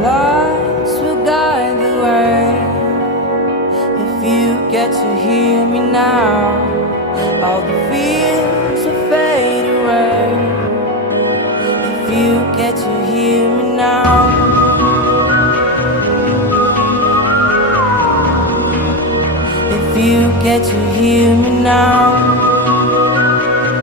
lights will guide the way. If you get to hear me now, all the fears will fade away. If you get to hear me now, if you get to hear me now.